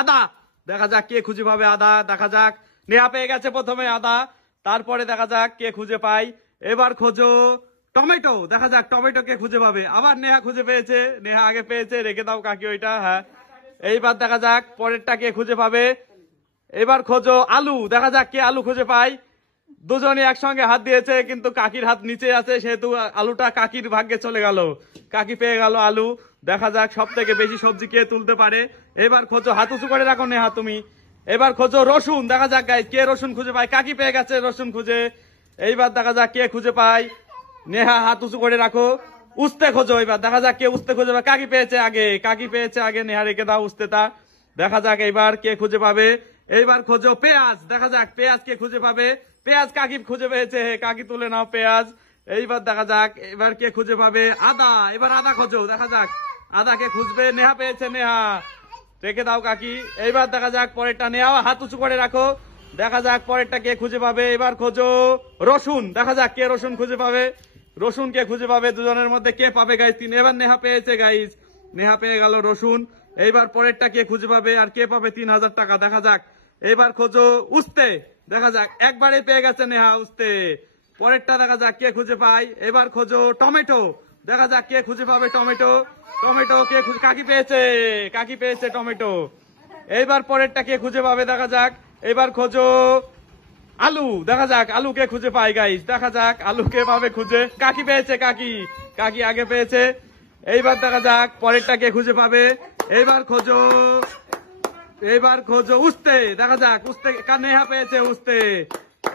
আদা। দেখা যাক কে খুঁজে পাবে আদা। দেখা যাক নেহা পেয়ে গেছে প্রথমে আদা, তারপরে দেখা যাক কে খুঁজে পায়। এবার খোঁজো টমেটো। দেখা যাক টমেটো কে খুঁজে পাবে। আবার নেহা খুঁজে পেয়েছে, নেহা আগে পেয়েছে, রেখে দাও কাকি ওইটা। হ্যাঁ, এইবার দেখা যাক পরেরটা কে খুঁজে পাবে। এবার খোঁজো আলু। দেখা যাক কে আলু খুঁজে পায়। দুজনে একসঙ্গে হাত দিয়েছে, কিন্তু কাকির হাত নিচে আছে, সেহেতু আলুটা কাকির ভাগ্যে চলে গেল। কাকি পেয়ে গেল আলু। দেখা যাক সব থেকে বেশি সবজি কে তুলতে পারে। এবার খোঁজো, হাত উঁচু করে রাখো নেহা তুমি। এবার খোঁজো রসুন। দেখা যাক গাইস কে রসুন খুঁজে পায়। কাকি পেয়ে গেছে রসুন খুঁজে। এইবার দেখা যাক কে খুঁজে পায়। নেহা হাত উঁচু করে রাখো। উস্তে খোঁজো। এবার দেখা যাক কে উস্তে খুঁজে পায়। কাকি পেয়েছে আগে, কাকি পেয়েছে আগে, নেহা রেখে দাও উস্তেটা। দেখা যাক এইবার কে খুঁজে পাবে। এইবার খোঁজো পেঁয়াজ। দেখা যাক পেঁয়াজ কে খুঁজে পাবে। পেঁয়াজ কাকি খুঁজে পেয়েছে, কাকি তুলে নাও পেঁয়াজ। এইবার দেখা যাক এবার কে খুঁজে পাবে। আদা। এবার আদা খোঁজো। দেখা যাক আদা কে খুঁজবে। নেহা পেয়েছে, নেহা রেখে দাও কাকি। এইবার দেখা যাক পরেরটা। নেহা হাত উঁচু করে রাখো। দেখা যাক পরেরটা কে খুঁজে পাবে। এবার খোঁজো রসুন। দেখা যাক কে রসুন খুঁজে পাবে। রসুন কে খুঁজে পাবে দুজনের মধ্যে কে পাবে গাইস। তিন। এবার নেহা পেয়েছে গাইস, নেহা পেয়ে গেল রসুন। এইবার পরেরটা কে খুঁজে পাবে আর কে পাবে 3000 টাকা। দেখা যাক এবার খোঁজো উস্তে। দেখা যাক একবারে পেয়ে গেছে নেহা উস্তে। পরেরটা দেখা যাক কে খুঁজে পায়। এবার খোঁজো টমেটো। দেখা যাক কে খুঁজে পাবে টমেটো। টমেটো কে খুঁজে, কাকি পেয়েছে, কাকি পেয়েছে টমেটো। এইবার পরেরটা কে খুঁজে পাবে। দেখা যাক এবার খোঁজো আলু। দেখা যাক আলু কে খুঁজে পায় গাইস। দেখা যাক আলু কে পাবে খুঁজে। কাকি পেয়েছে, কাকি, কাকি আগে পেয়েছে। এইবার দেখা যাক পরেরটা কে খুঁজে পাবে। এইবার খোঁজো, এইবার খোঁজো উস্তে। দেখা যাক উস্তে, নেহা পেয়েছে উস্তে।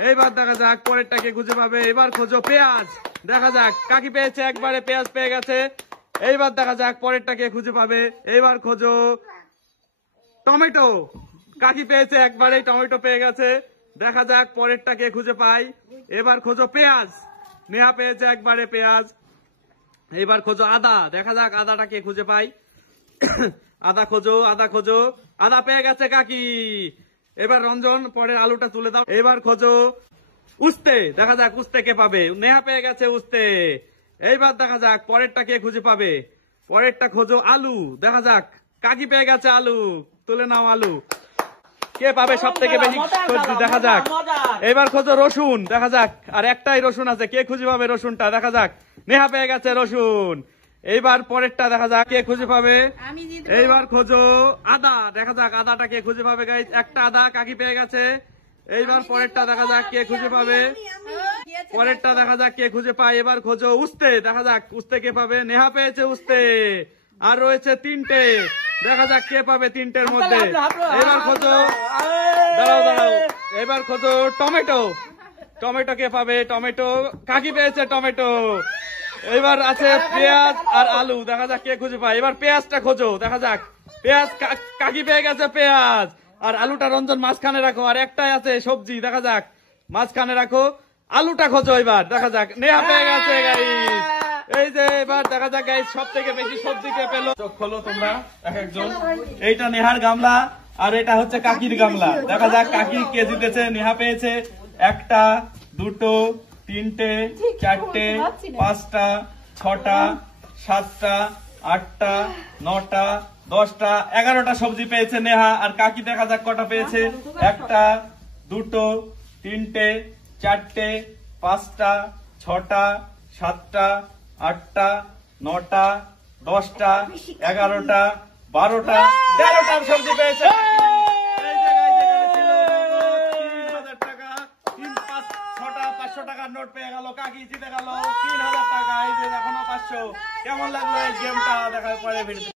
এইবার দেখা যাক পরেরটা কে খুঁজে পাবে। এবার খোঁজো পেঁয়াজ। দেখা যাক কাকি পেয়েছে, একবারে পেঁয়াজ পেয়ে গেছে। এইবার দেখা যাক পরেরটা কে খুঁজে পাবে। এইবার খোঁজো টমেটো। কাকি পেয়েছে, একবারে টমেটো পেয়ে গেছে। দেখা যাক পরেরটা কে খুঁজে পায়। এবার খোঁজো পেঁয়াজ। নেহা পেয়েছে একবারে পেঁয়াজ। এইবার খোঁজো আদা। দেখা যাক আদাটা কে খুঁজে পায়। আদা খোঁজো, আদা খোঁজো। আদা পেয়ে গেছে কাকি। এবার রঞ্জন পরের আলুটা তুলে দাও। এবার খোঁজো উস্তে। দেখা যাক উস্তে কে পাবে। নেহা পেয়ে গেছে উস্তে। এইবার দেখা যাক পরেরটা কে খুঁজে পাবে। পরেরটা খোঁজো আলু। দেখা যাক কাকি পেয়ে গেছে আলু। তুলে নাও আলু। কে পাবে সব থেকে বেশি সবজি। দেখা যাক এবার খোঁজো রসুন। দেখা যাক আর একটাই রসুন আছে, কে খুঁজে পাবে রসুনটা। দেখা যাক নেহা পেয়ে গেছে রসুন। এইবার পরেরটা দেখা যাক কে খুঁজে পাবে। এইবার খোঁজো আদা। দেখা যাক আদাটা কে খুঁজে পাবে গাইস। একটা আদা কাকি পেয়ে গেছে। এইবার পরেরটা দেখা যাক কে খুঁজে পাবে। পরেরটা দেখা যাক কে খুঁজে পায়। এবার খোঁজো উস্তে। দেখা যাক উস্তে কে পাবে। নেহা পেয়েছে উস্তে। আর রয়েছে তিনটে। দেখা যাক কে পাবে তিনটের মধ্যে। এবার খোঁজো, দাঁড়াও দাঁড়াও, এবার খোঁজো টমেটো। টমেটো কে পাবে। টমেটো কাকি পেয়েছে টমেটো। এবার আছে পেঁয়াজ আর আলু। দেখা যাক কে খুঁজে পায়। এবার পেঁয়াজটা খোঁজো। দেখা যাক পেঁয়াজ কাকি পেয়ে গেছে পেঁয়াজ। আর আলুটা রঞ্জন মাঝখানে রাখো। আর একটাই আছে সবজি। দেখা যাক মাঝখানে রাখো। আলুটা খোঁজো। এবার দেখা যাক নেহা পেয়ে গেছে গাইস। এই যে এবার দেখা যাক গাইস সব থেকে বেশি সবজি কে পেলো। চোখ খোলো তোমরা এক একজন। এইটা নেহার গামলা আর এটা হচ্ছে কাকির গামলা। দেখা যাক কাকি কে জিতেছে। নেহা পেয়েছে একটা, দুটো, তিনটে, চারটে, পাঁচটা, ছটা, সাতটা, আটটা, নটা, 10টা, 11টা সবজি পেয়েছে নেহা। আর কাকি দেখা যাক কটা পেয়েছে। একটা, দুটো, তিনটে, চারটে, পাঁচটা, ছটা, সাতটা, আটটা, নটা, 10টা, 11টা, 12টা, 13টা সবজি পেয়েছে। টাকার নোট পেয়ে গেল কাকি, জিতে গেল 3000 টাকা। এই যে এখনো 500। কেমন লাগলো এই গেমটা দেখার পরে ভিডিও।